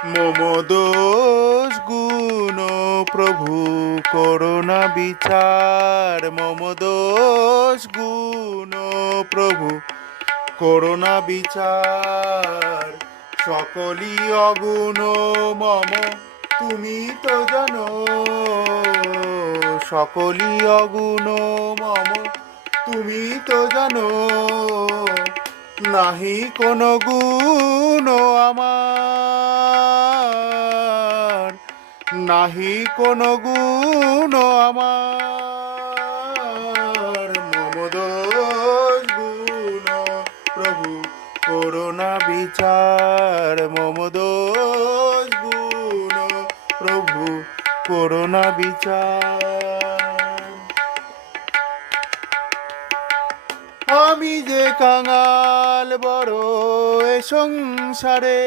মম দোষ গুণ প্রভু করুণা বিচার, মম দোষ গুণ প্রভু করুণা বিচার। সকলই অগুণ মম তুমি তো জানো, সকলই অগুণ মম তুমি তো জানো। নাহি কোনো গুণ আমার, নাহি কোনো গুণ আমার। মম দোষ গুণ প্রভু করুণা বিচার, মম দোষ গুণ প্রভু করুণা বিচার। আমি যে কাঙাল বড় এ সংসারে,